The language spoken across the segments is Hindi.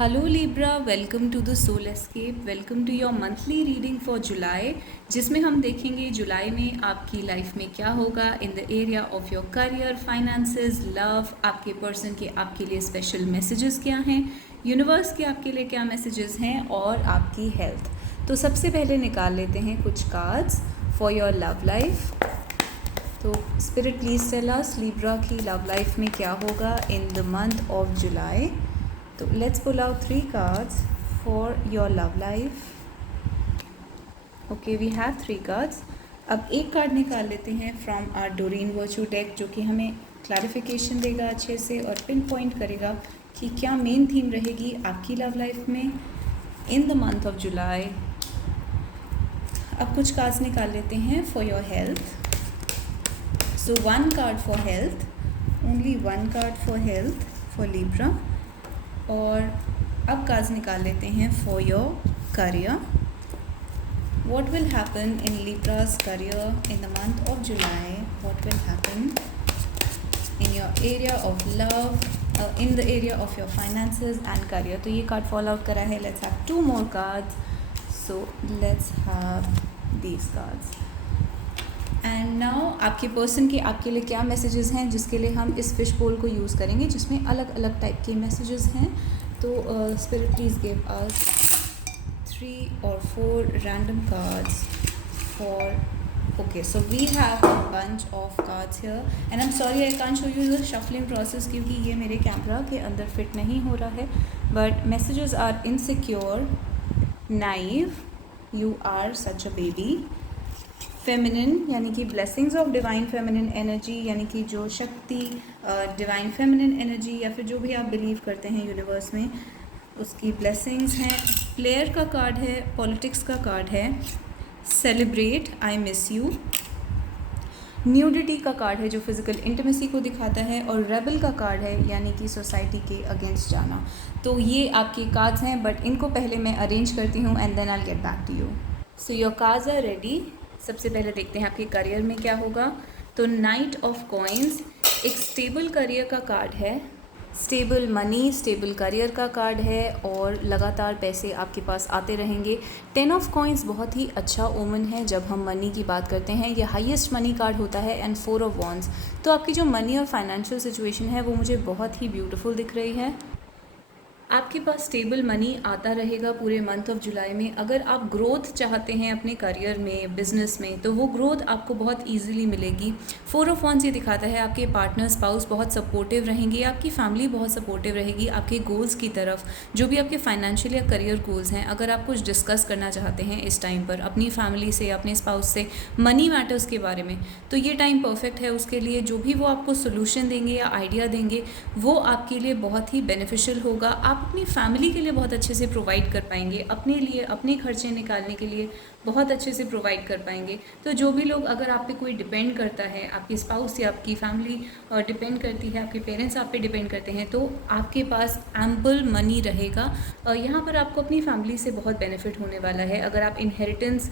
Hello Libra, welcome to the soul escape. Welcome to your monthly reading for July, जिसमें हम देखेंगे जुलाई में आपकी लाइफ में क्या होगा in the area of your career, finances, love, आपके पर्सन के आपके लिए स्पेशल मैसेजेस क्या हैं, यूनिवर्स के आपके लिए क्या मैसेजेस हैं, और आपकी हेल्थ। तो सबसे पहले निकाल लेते हैं कुछ cards for your love life. तो spirit please tell us Libra की लव लाइफ में क्या होगा in the month of July. तो let's pull out 3 cards for your love life. Okay, we have 3 cards। अब एक कार्ड निकाल लेते हैं from our Doreen Virtue deck, जो कि हमें क्लैरिफिकेशन देगा अच्छे से और पिन पॉइंट करेगा कि क्या मेन थीम रहेगी आपकी लव लाइफ में in the month of July. अब कुछ कार्ड्स निकाल लेते हैं for your health. So 1 card for health, only 1 card for health for Libra. और अब कार्ड्स निकाल लेते हैं for your career. What will happen in Libra's career in the month of July? What will happen in your area of love, in the area of your finances and career? तो ये कार्ड फॉल आउट करा है। Let's have 2 more cards, so let's have these cards. And now आपके पर्सन के आपके लिए क्या मैसेजेस हैं, जिसके लिए हम इस फिश बोल को यूज़ करेंगे, जिसमें अलग अलग टाइप के मैसेजेस हैं। तो spirit please give us 3 or 4 random cards for, okay, so we have a bunch of cards here and I'm sorry I can't show you the shuffling process क्योंकि ये मेरे कैमरा के अंदर फिट नहीं हो रहा है। But messages are insecure, naive, you are such a baby, feminine यानी कि blessings of divine feminine energy, यानी कि जो शक्ति, डिवाइन फेमिनिन एनर्जी या फिर जो भी आप बिलीव करते हैं यूनिवर्स में, उसकी ब्लेसिंग्स हैं। प्लेयर का कार्ड है, पॉलिटिक्स का कार्ड है, celebrate, I miss you, nudity का कार्ड है जो फिजिकल इंटीमेसी को दिखाता है, और रेबल का कार्ड है यानी कि सोसाइटी के अगेंस्ट जाना। तो ये आपके कार्ड्स हैं, बट इनको पहले मैं अरेंज करती हूँ and then I will get back to you. So your cards are ready. सबसे पहले देखते हैं आपके करियर में क्या होगा। तो नाइट ऑफ कॉइन्स एक स्टेबल करियर का कार्ड है, स्टेबल मनी, स्टेबल करियर का कार्ड है, और लगातार पैसे आपके पास आते रहेंगे। 10 ऑफ कॉइन्स बहुत ही अच्छा ओमन है जब हम मनी की बात करते हैं। ये हाईएस्ट मनी कार्ड होता है। एंड 4 ऑफ वॉन्ड्स, तो आपकी जो मनी और फाइनेंशियल सिचुएशन है वो मुझे बहुत ही ब्यूटीफुल दिख रही है। आपके पास स्टेबल मनी आता रहेगा पूरे मंथ ऑफ जुलाई में। अगर आप ग्रोथ चाहते हैं अपने करियर में, बिजनेस में, तो वो ग्रोथ आपको बहुत इजीली मिलेगी। 4 ऑफ वॉन्ड्स ये दिखाता है आपके पार्टनर, स्पाउस बहुत सपोर्टिव रहेंगे, आपकी फैमिली बहुत सपोर्टिव रहेगी आपके गोल्स की तरफ, जो भी आपके फाइनेंशियल या करियर गोल्स हैं। अगर आप कुछ डिस्कस करना चाहते हैं इस टाइम पर अपनी फैमिली से, अपने स्पाउस से, मनी मैटर्स के बारे में, तो ये टाइम परफेक्ट है उसके लिए। जो भी वो आपको सोल्यूशन देंगे या आइडिया देंगे वो आपके लिए बहुत ही बेनिफिशियल होगा। आप अपनी फैमिली के लिए बहुत अच्छे से प्रोवाइड कर पाएंगे, अपने लिए अपने खर्चे निकालने के लिए बहुत अच्छे से प्रोवाइड कर पाएंगे। तो जो भी लोग, अगर आप पे कोई डिपेंड करता है, आपके स्पाउस या आपकी फैमिली डिपेंड करती है, आपके पेरेंट्स आप पे डिपेंड करते हैं, तो आपके पास एम्पल मनी रहेगा। यहाँ पर आपको अपनी फैमिली से बहुत बेनिफिट होने वाला है। अगर आप इनहेरिटेंस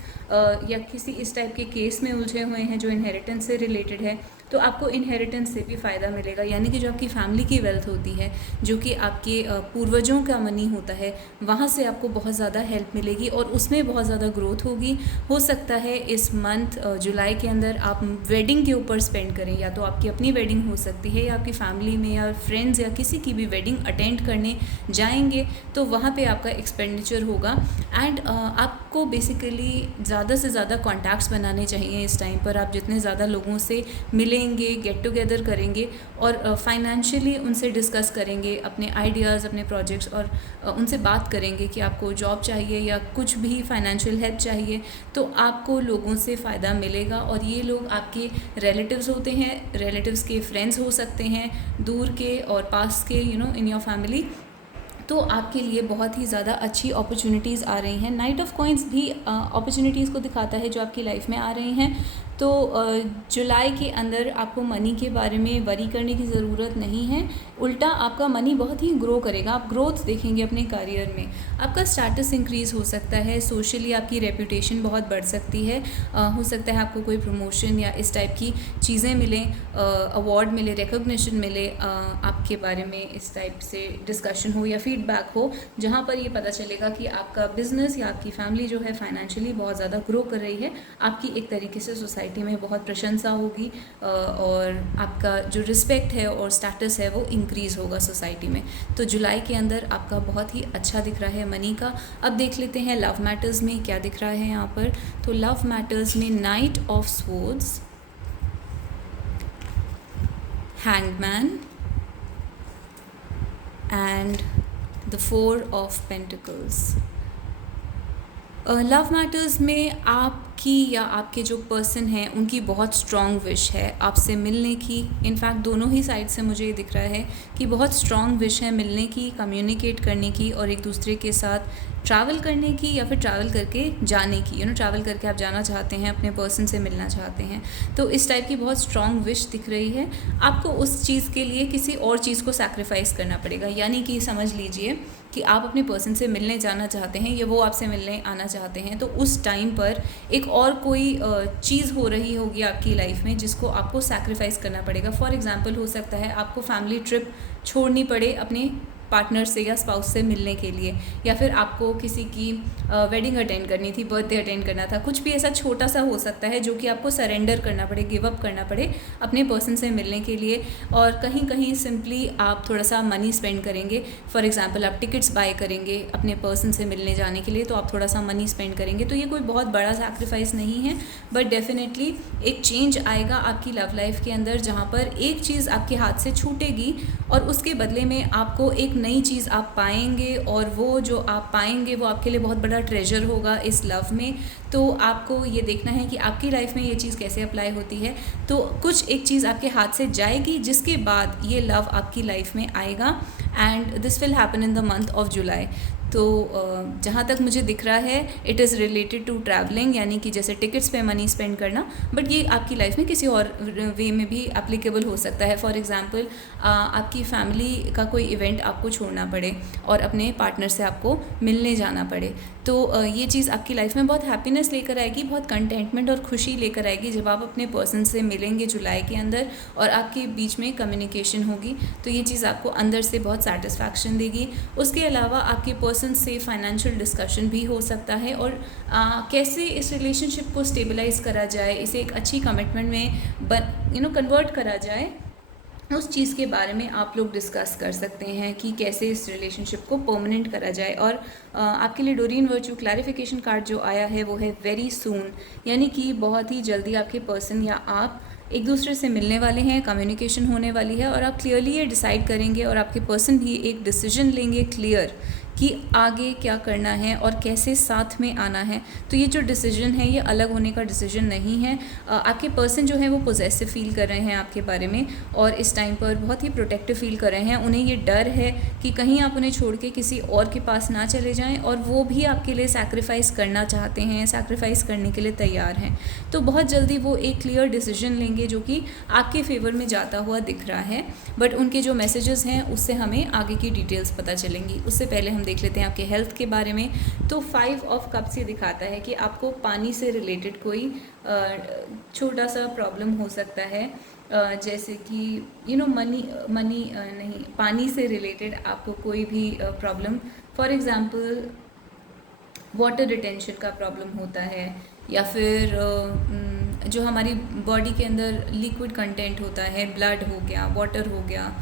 या किसी इस टाइप के केस में उलझे हुए हैं जो इनहेरिटेंस से रिलेटेड है, तो आपको इनहेरिटेंस से भी फ़ायदा मिलेगा। यानी कि जो आपकी फैमिली की वेल्थ होती है, जो कि आपके पूर्वजों का मनी होता है, वहाँ से आपको बहुत ज़्यादा हेल्प मिलेगी और उसमें बहुत ज़्यादा ग्रोथ होगी। हो सकता है इस मंथ जुलाई के अंदर आप वेडिंग के ऊपर स्पेंड करें, या तो आपकी अपनी वेडिंग हो सकती है या आपकी फैमिली में या फ्रेंड्स या किसी की भी वेडिंग अटेंड करने जाएंगे, तो वहाँ पे आपका एक्सपेंडिचर होगा। एंड आपको बेसिकली ज़्यादा से ज़्यादा कॉन्टैक्ट्स बनाने चाहिए इस टाइम पर। आप जितने ज़्यादा लोगों से मिलेंगे, गेट टुगेदर करेंगे और फाइनेंशियली उनसे डिस्कस करेंगे अपने आइडियाज़, अपने प्रोजेक्ट्स, और उनसे बात करेंगे कि आपको जॉब चाहिए या कुछ भी फाइनेंशियल हेल्प चाहिए, तो आपको लोगों से फ़ायदा मिलेगा। और ये लोग आपके रिलेटिव्स होते हैं, रिलेटिव्स के फ्रेंड्स हो सकते हैं, दूर के और पास के, इन योर फैमिली। तो आपके लिए बहुत ही ज़्यादा अच्छी अपॉर्चुनिटीज़ आ रही हैं। नाइट ऑफ कॉइन्स भी अपॉर्चुनिटीज़ को दिखाता है जो आपकी लाइफ में आ रही हैं। तो जुलाई के अंदर आपको मनी के बारे में वरी करने की ज़रूरत नहीं है, उल्टा आपका मनी बहुत ही ग्रो करेगा। आप ग्रोथ देखेंगे अपने करियर में, आपका स्टेटस इंक्रीज़ हो सकता है, सोशली आपकी रेपुटेशन बहुत बढ़ सकती है। हो सकता है आपको कोई प्रमोशन या इस टाइप की चीज़ें मिलें, अवार्ड मिले, रिकॉग्निशन मिले, आपके बारे में इस टाइप से डिस्कशन हो या फीडबैक हो, जहाँ पर ये पता चलेगा कि आपका बिजनेस या आपकी फैमिली जो है फाइनेंशियली बहुत ज़्यादा ग्रो कर रही है। आपकी एक तरीके से सोसाइटी में बहुत प्रशंसा होगी और आपका जो रिस्पेक्ट है और स्टेटस है वो इंक्रीज़ होगा सोसाइटी में। तो जुलाई के अंदर आपका बहुत ही अच्छा दिख रहा है मनी का। अब देख लेते हैं लव मैटर्स में क्या दिख रहा है यहाँ पर। तो लव मैटर्स में night of swords, hangman and the 4 of Pentacles। Love matters में आपकी या आपके जो पर्सन हैं उनकी बहुत स्ट्रॉन्ग विश है आपसे मिलने की। इनफैक्ट दोनों ही साइड से मुझे ये दिख रहा है कि बहुत स्ट्रॉन्ग विश है मिलने की, कम्युनिकेट करने की और एक दूसरे के साथ ट्रैवल करने की या फिर ट्रैवल करके जाने की। ट्रैवल करके आप जाना चाहते हैं, अपने पर्सन से मिलना चाहते हैं, तो इस टाइप की बहुत स्ट्रॉन्ग विश दिख रही है। आपको उस चीज़ के लिए किसी और चीज़ को सैक्रिफाइस करना पड़ेगा, यानी कि समझ लीजिए कि आप अपने पर्सन से मिलने जाना चाहते हैं या वो आपसे मिलने आना चाहते हैं, तो उस टाइम पर एक और कोई चीज़ हो रही होगी आपकी लाइफ में जिसको आपको सैक्रिफाइस करना पड़ेगा। फॉर एग्जांपल हो सकता है आपको फैमिली ट्रिप छोड़नी पड़े अपने पार्टनर से या स्पाउस से मिलने के लिए, या फिर आपको किसी की वेडिंग अटेंड करनी थी, बर्थडे अटेंड करना था, कुछ भी ऐसा छोटा सा हो सकता है जो कि आपको सरेंडर करना पड़े, गिव अप करना पड़े अपने पर्सन से मिलने के लिए। और कहीं कहीं सिंपली आप थोड़ा सा मनी स्पेंड करेंगे। फॉर एग्जांपल आप टिकट्स बाय करेंगे अपने पर्सन से मिलने जाने के लिए, तो आप थोड़ा सा मनी स्पेंड करेंगे। तो ये कोई बहुत बड़ा सैक्रिफाइस नहीं है, बट डेफिनेटली एक चेंज आएगा आपकी लव लाइफ के अंदर, जहाँ पर एक चीज़ आपके हाथ से छूटेगी और उसके बदले में आपको एक नई चीज़ आप पाएंगे, और वो जो आप पाएंगे वो आपके लिए बहुत बड़ा ट्रेजर होगा इस लव में। तो आपको ये देखना है कि आपकी लाइफ में ये चीज़ कैसे अप्लाई होती है। तो कुछ एक चीज़ आपके हाथ से जाएगी जिसके बाद ये लव आपकी लाइफ में आएगा, and this will happen in the month of July. तो जहाँ तक मुझे दिख रहा है it is related to travelling, यानी कि जैसे टिकट्स पे मनी स्पेंड करना, बट ये आपकी लाइफ में किसी और वे में भी एप्लीकेबल हो सकता है। फॉर एग्जांपल आपकी फैमिली का कोई इवेंट आपको छोड़ना पड़े और अपने पार्टनर से आपको मिलने जाना पड़े, तो ये चीज़ आपकी लाइफ में बहुत हैप्पीनेस लेकर आएगी, बहुत कंटेंटमेंट और खुशी लेकर आएगी जब आप अपने पर्सन से मिलेंगे जुलाई के अंदर और आपके बीच में कम्युनिकेशन होगी। तो ये चीज़ आपको अंदर से बहुत सेटिस्फैक्शन देगी। उसके अलावा आपके पर्सन से फाइनेंशियल डिस्कशन भी हो सकता है, और कैसे इस रिलेशनशिप को स्टेबलाइज करा जाए, इसे एक अच्छी कमिटमेंट में कन्वर्ट करा जाए, उस चीज़ के बारे में आप लोग डिस्कस कर सकते हैं कि कैसे इस रिलेशनशिप को परमानेंट करा जाए। और आपके लिए डोरियन वर्च्यू क्लैरिफिकेशन कार्ड जो आया है वो है वेरी सून, यानी कि बहुत ही जल्दी आपके पर्सन या आप एक दूसरे से मिलने वाले हैं, कम्युनिकेशन होने वाली है, और आप क्लियरली ये डिसाइड करेंगे और आपके पर्सन भी एक डिसीजन लेंगे क्लियर कि आगे क्या करना है और कैसे साथ में आना है। तो ये जो डिसीजन है ये अलग होने का डिसीजन नहीं है। आपके पर्सन जो है वो पोजेसिव फील कर रहे हैं आपके बारे में, और इस टाइम पर बहुत ही प्रोटेक्टिव फील कर रहे हैं। उन्हें ये डर है कि कहीं आप उन्हें छोड़ के किसी और के पास ना चले जाएं, और वो भी आपके लिए सैक्रिफाइस करना चाहते हैं, सैक्रिफाइस करने के लिए तैयार हैं। तो बहुत जल्दी वो एक क्लियर डिसीजन लेंगे जो कि आपके फेवर में जाता हुआ दिख रहा है, बट उनके जो मैसेजेस हैं उससे हमें आगे की डिटेल्स पता चलेंगी। उससे पहले हम देख लेते हैं आपके हेल्थ के बारे में। तो 5 ऑफ कप्स ये दिखाता है कि आपको पानी से रिलेटेड कोई छोटा सा प्रॉब्लम हो सकता है, जैसे कि मनी नहीं, पानी से रिलेटेड आपको कोई भी problem, for example water retention का प्रॉब्लम होता है, या फिर जो हमारी बॉडी के अंदर लिक्विड कंटेंट होता है, ब्लड हो गया, वाटर हो गया,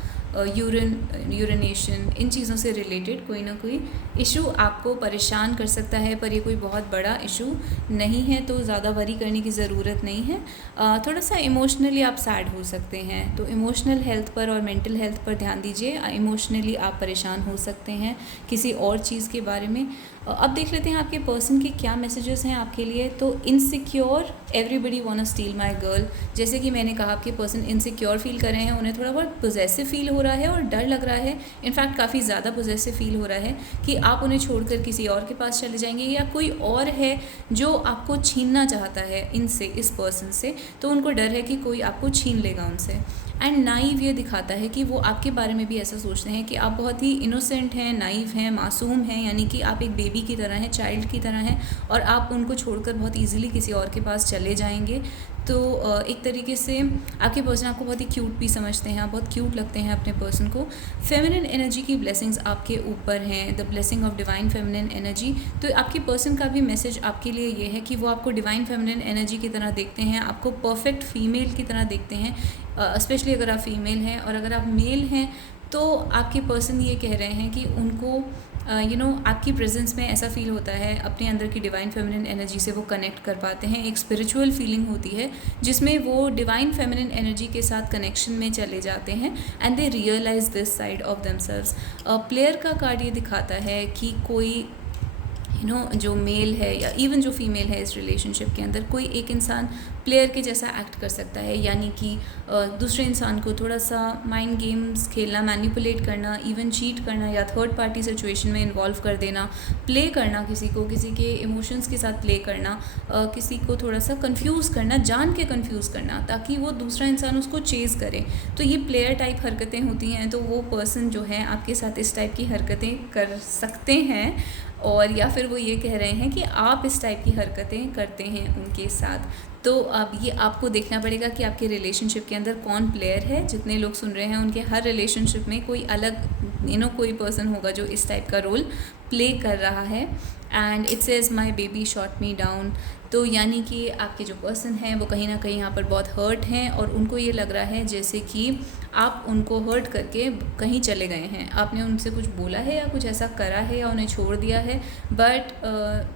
यूरिनेशन, इन चीज़ों से रिलेटेड कोई ना कोई इशू आपको परेशान कर सकता है, पर ये कोई बहुत बड़ा इशू नहीं है, तो ज़्यादा वरी करने की ज़रूरत नहीं है। थोड़ा सा इमोशनली आप सैड हो सकते हैं, तो इमोशनल हेल्थ पर और मेंटल हेल्थ पर ध्यान दीजिए। इमोशनली आप परेशान हो सकते हैं किसी और चीज़ के बारे में। अब देख लेते हैं आपके पर्सन के क्या मैसेजेस हैं आपके लिए। तो insecure, everybody want to steal my girl. जैसे कि मैंने कहा, आपके पर्सन इनसिक्योर फील कर रहे हैं, उन्हें थोड़ा बहुत पोजेसिव फील हो रहा है और डर लग रहा है। इनफैक्ट काफ़ी ज़्यादा पोजेसिव फील हो रहा है कि आप उन्हें छोड़कर किसी और के पास चले जाएंगे, या कोई और है जो आपको छीनना चाहता है इनसे, इस पर्सन से। तो उनको डर है कि कोई आपको छीन लेगा उनसे। एंड नाइव ये दिखाता है कि वो आपके बारे में भी ऐसा सोचते हैं कि आप बहुत ही इनोसेंट हैं, नाइव हैं, मासूम हैं, यानी कि आप एक बेबी की तरह हैं, चाइल्ड की तरह हैं, और आप उनको छोड़कर बहुत इजीली किसी और के पास चले जाएंगे। तो एक तरीके से आपके पर्सन आपको बहुत ही क्यूट भी समझते हैं, आप बहुत क्यूट लगते हैं अपने पर्सन को। फेमिनिन एनर्जी की ब्लेसिंग्स आपके ऊपर हैं, the blessing of divine feminine energy. तो आपके पर्सन का भी मैसेज आपके लिए ये है कि वो आपको डिवाइन फेमिनिन एनर्जी की तरह देखते हैं, आपको परफेक्ट फीमेल की तरह देखते हैं, स्पेशली अगर आप फीमेल हैं। और अगर आप मेल हैं तो आपके पर्सन ये कह रहे हैं कि उनको आपकी प्रेजेंस में ऐसा फील होता है, अपने अंदर की डिवाइन फेमिनिन एनर्जी से वो कनेक्ट कर पाते हैं। एक स्पिरिचुअल फीलिंग होती है जिसमें वो डिवाइन फेमिनिन एनर्जी के साथ कनेक्शन में चले जाते हैं, and they realise this side of themselves. Player का कार्ड ये दिखाता है कि कोई जो मेल है या इवन जो फीमेल है इस रिलेशनशिप के अंदर, कोई एक इंसान प्लेयर के जैसा एक्ट कर सकता है, यानी कि दूसरे इंसान को थोड़ा सा माइंड गेम्स खेलना, मैनिपुलेट करना, इवन चीट करना, या थर्ड पार्टी सिचुएशन में इन्वॉल्व कर देना, प्ले करना किसी को, किसी के इमोशंस के साथ प्ले करना, किसी को थोड़ा सा कंफ्यूज करना, जान के कंफ्यूज करना, ताकि वो दूसरा इंसान उसको चेज़ करे। तो ये प्लेयर टाइप हरकतें होती हैं। तो वो पर्सन जो है आपके साथ इस टाइप की हरकतें कर सकते हैं, और या फिर वो ये कह रहे हैं कि आप इस टाइप की हरकतें करते हैं उनके साथ। तो अब ये आपको देखना पड़ेगा कि आपके रिलेशनशिप के अंदर कौन प्लेयर है। जितने लोग सुन रहे हैं उनके हर रिलेशनशिप में कोई अलग कोई पर्सन होगा जो इस टाइप का रोल प्ले कर रहा है। And it says my baby shot me down. तो यानी कि आपके जो पर्सन हैं वो कहीं ना कहीं यहाँ पर बहुत हर्ट हैं, और उनको ये लग रहा है जैसे कि आप उनको हर्ट करके कहीं चले गए हैं। आपने उनसे कुछ बोला है या कुछ ऐसा करा है या उन्हें छोड़ दिया है, बट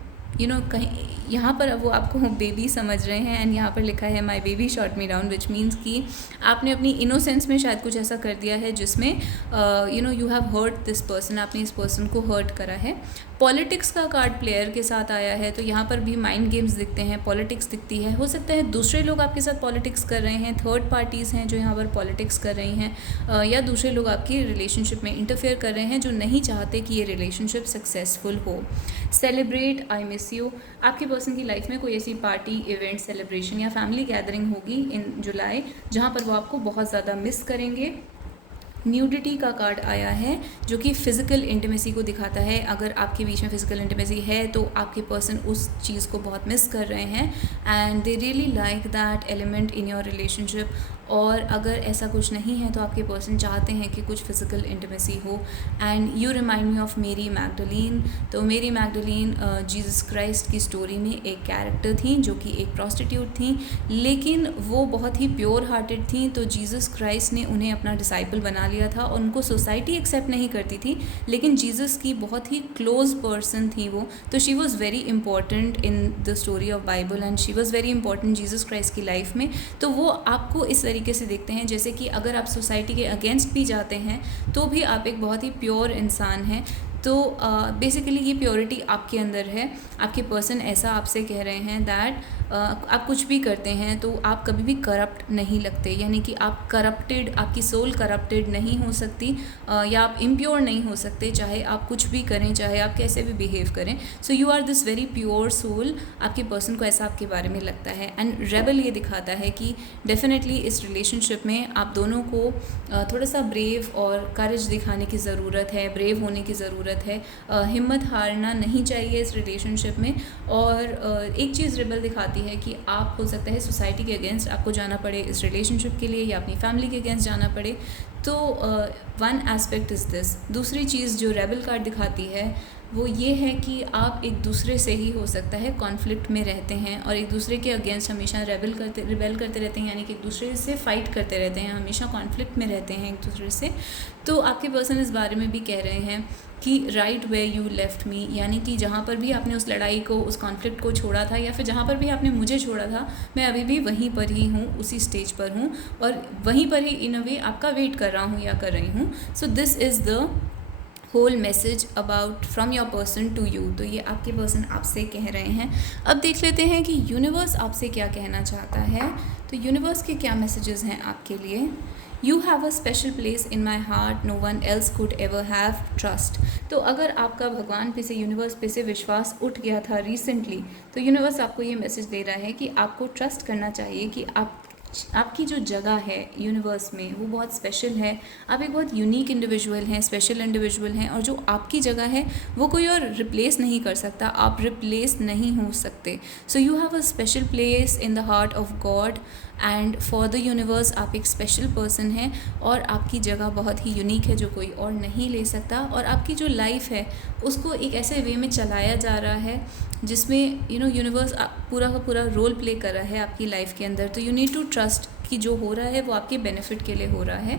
कहीं यहाँ पर अब वो आपको बेबी समझ रहे हैं, एंड यहाँ पर लिखा है my baby shot me down, which means कि आपने अपनी इनोसेंस में शायद कुछ ऐसा कर दिया है जिसमें you have hurt this person, आपने इस पर्सन को हर्ट करा है। पॉलिटिक्स का कार्ड प्लेयर के साथ आया है, तो यहाँ पर भी माइंड गेम्स दिखते हैं, पॉलिटिक्स दिखती है। हो सकता है दूसरे लोग आपके साथ पॉलिटिक्स कर रहे हैं, थर्ड पार्टीज़ हैं जो यहाँ पर पॉलिटिक्स कर रही हैं, या दूसरे लोग आपकी रिलेशनशिप में इंटरफेयर कर रहे हैं जो नहीं चाहते कि ये रिलेशनशिप सक्सेसफुल हो। Celebrate I miss you. आपके पर्सन की लाइफ में कोई ऐसी पार्टी, इवेंट, सेलिब्रेशन या फैमिली गैदरिंग होगी इन जुलाई जहाँ पर वो आपको बहुत ज़्यादा मिस करेंगे। न्यूडिटी का कार्ड आया है जो कि फ़िज़िकल इंटीमेसी को दिखाता है। अगर आपके बीच में फ़िज़िकल इंटीमेसी है तो आपके पर्सन उस चीज़ को बहुत मिस कर रहे हैं, and they really like that element in your relationship. और अगर ऐसा कुछ नहीं है तो आपके पर्सन चाहते हैं कि कुछ फ़िज़िकल इंटीमेसी हो। And you remind me of मेरी मैगडलीन। तो मेरी मैगडलीन जीसस क्राइस्ट की स्टोरी में एक कैरेक्टर थी जो कि एक प्रॉस्टिट्यूट थी, लेकिन वो बहुत ही प्योर हार्टेड थी। तो जीसस क्राइस्ट ने उन्हें अपना डिसाइपल बना लिया था, और उनको सोसाइटी एक्सेप्ट नहीं करती थी, लेकिन जीसस की बहुत ही क्लोज पर्सन थी वो। तो she was very important in the story of Bible, and she was very important Jesus Christ की लाइफ में। तो वो आपको इस तरीके से देखते हैं जैसे कि अगर आप सोसाइटी के अगेंस्ट भी जाते हैं तो भी आप एक बहुत ही प्योर इंसान हैं। तो बेसिकली ये प्योरिटी आपके अंदर है। आपके पर्सन ऐसा आपसे कह रहे हैं दैट आप कुछ भी करते हैं तो आप कभी भी करप्ट नहीं लगते, यानी कि आप करप्टेड, आपकी सोल करप्टेड नहीं हो सकती, या आप इम्प्योर नहीं हो सकते, चाहे आप कुछ भी करें, चाहे आप कैसे भी बिहेव करें। So you are this very pure soul. आपके पर्सन को ऐसा आपके बारे में लगता है। एंड रेबल ये दिखाता है कि डेफिनेटली इस रिलेशनशिप में आप दोनों को थोड़ा सा ब्रेव और करेज दिखाने की ज़रूरत है, ब्रेव होने की ज़रूरत है। हिम्मत हारना नहीं चाहिए इस रिलेशनशिप में। और एक चीज़ रेबल दिखाती है कि आप, हो सकता है सोसाइटी के अगेंस्ट आपको जाना पड़े इस रिलेशनशिप के लिए, या अपनी फैमिली के अगेंस्ट जाना पड़े। तो वन एस्पेक्ट इज़ दिस। दूसरी चीज़ जो रेबल कार्ड दिखाती है वो ये है कि आप एक दूसरे से ही, हो सकता है, कॉन्फ्लिक्ट में रहते हैं और एक दूसरे के अगेंस्ट हमेशा रिबेल करते रहते हैं, यानी कि एक दूसरे से फ़ाइट करते रहते हैं, हमेशा कॉन्फ्लिक्ट में रहते हैं एक दूसरे से। तो आपके पर्सन इस बारे में भी कह रहे हैं कि right way you left me, यानी कि जहाँ पर भी आपने उस लड़ाई को, उस कॉन्फ्लिक्ट को छोड़ा था, या फिर जहाँ पर भी आपने मुझे छोड़ा था, मैं अभी भी वहीं पर ही हूँ, उसी स्टेज पर हूँ, और वहीं पर ही इन अ वे आपका वेट कर रहा हूँ या कर रही हूँ। So this is the whole message about from your person to you. तो ये आपके पर्सन आपसे कह रहे हैं। अब देख लेते हैं कि यूनिवर्स आपसे क्या कहना चाहता है। तो यूनिवर्स के क्या मैसेजेस हैं आपके लिए। You have a special place in my heart, no one else could ever have, trust. तो अगर आपका भगवान पे से, यूनिवर्स पे से विश्वास उठ गया था रिसेंटली, तो यूनिवर्स आपको ये मैसेज दे रहा है कि आपको ट्रस्ट करना चाहिए कि आपकी जो जगह है यूनिवर्स में वो बहुत स्पेशल है। आप एक बहुत यूनिक इंडिविजुअल हैं, स्पेशल इंडिविजुअल हैं, और जो आपकी जगह है वो कोई और रिप्लेस नहीं कर सकता, आप रिप्लेस नहीं हो सकते। So you have a special place in the heart of God and for the universe. आप एक स्पेशल पर्सन हैं और आपकी जगह बहुत ही यूनिक है जो कोई और नहीं ले सकता। और आपकी जो लाइफ है उसको एक ऐसे वे में चलाया जा रहा है जिसमें यूनिवर्स पूरा का पूरा रोल प्ले कर रहा है आपकी लाइफ के अंदर। तो यू नीड टू ट्रस्ट कि जो हो रहा है वो आपके बेनिफिट के लिए हो रहा है।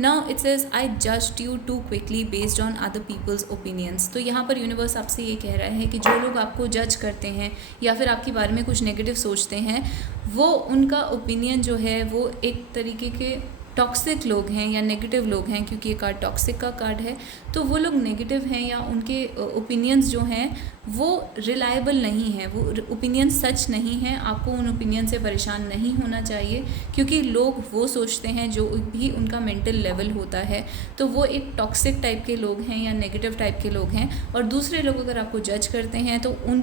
Now it says I judged you too quickly based on other people's opinions. तो यहाँ पर यूनिवर्स आपसे ये कह रहा है कि जो लोग आपको जज करते हैं या फिर आपके बारे में कुछ नेगेटिव सोचते हैं, वो उनका ओपिनियन जो है वो एक तरीके के टॉक्सिक लोग हैं या नेगेटिव लोग हैं, क्योंकि ये कार्ड टॉक्सिक का कार्ड है। तो वो लोग नेगेटिव हैं या उनके ओपिनियंस जो हैं वो रिलायबल नहीं है, वो ओपिनियन सच नहीं है। आपको उन ओपिनियन से परेशान नहीं होना चाहिए, क्योंकि लोग वो सोचते हैं जो भी उनका मेंटल लेवल होता है। तो वो एक टॉक्सिक टाइप के लोग हैं या नेगेटिव टाइप के लोग हैं। और दूसरे लोग अगर आपको जज करते हैं तो उन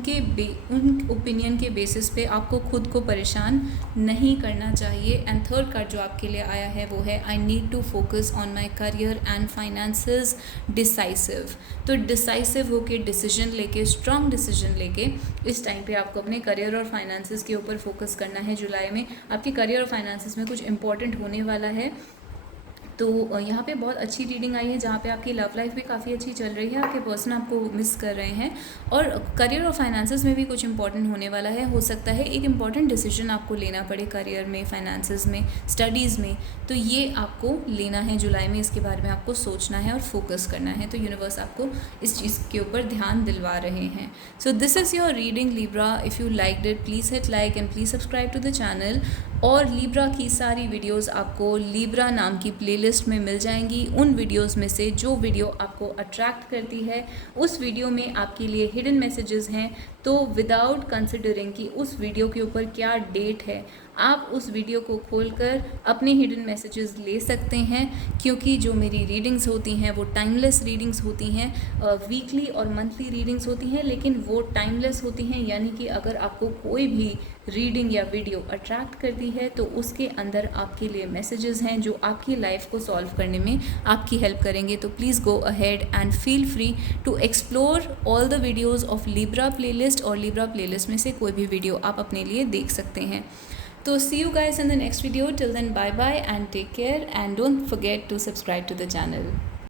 ओपिनियन के बेसिस पे आपको खुद को परेशान नहीं करना चाहिए। एंड थर्ड कार्ड जो आपके लिए आया है वो है I need to focus on my career and finances decisive. तो डिसाइसिव होके डिसीजन लेके, स्ट्रॉन्ग डिसीजन लेके इस टाइम पे आपको अपने करियर और फाइनेंसेस के ऊपर फोकस करना है। जुलाई में आपके करियर और फाइनेंसेस में कुछ इंपॉर्टेंट होने वाला है। तो यहाँ पे बहुत अच्छी रीडिंग आई है जहाँ पे आपकी लव लाइफ भी काफ़ी अच्छी चल रही है, आपके पर्सन आपको मिस कर रहे हैं, और करियर और फाइनेंसेस में भी कुछ इंपॉर्टेंट होने वाला है। हो सकता है एक इंपॉर्टेंट डिसीजन आपको लेना पड़े करियर में, फाइनेंसेस में, स्टडीज़ में। तो ये आपको लेना है जुलाई में, इसके बारे में आपको सोचना है और फोकस करना है। तो यूनिवर्स आपको इस चीज़ के ऊपर ध्यान दिलवा रहे हैं। So this is your reading Libra. If you liked it please hit like and please subscribe to the channel. और लिब्रा की सारी वीडियोस आपको लिब्रा नाम की प्लेलिस्ट में मिल जाएंगी। उन वीडियोस में से जो वीडियो आपको अट्रैक्ट करती है उस वीडियो में आपके लिए हिडन मैसेजेस हैं। तो विदाउट कंसिडरिंग कि उस वीडियो के ऊपर क्या डेट है, आप उस वीडियो को खोलकर अपने हिडन मैसेजेस ले सकते हैं, क्योंकि जो मेरी रीडिंग्स होती हैं वो टाइमलेस रीडिंग्स होती हैं। वीकली और मंथली रीडिंग्स होती हैं, लेकिन वो टाइमलेस होती हैं। यानी कि अगर आपको कोई भी रीडिंग या वीडियो अट्रैक्ट करती है तो उसके अंदर आपके लिए मैसेजेस हैं जो आपकी लाइफ को सॉल्व करने में आपकी हेल्प करेंगे। तो please go ahead and feel free to explore all the videos of Libra playlist, और लिब्रा प्लेलिस्ट में से कोई भी वीडियो आप अपने लिए देख सकते हैं। So see you guys in the next video. Till then, bye bye and take care, and don't forget to subscribe to the channel.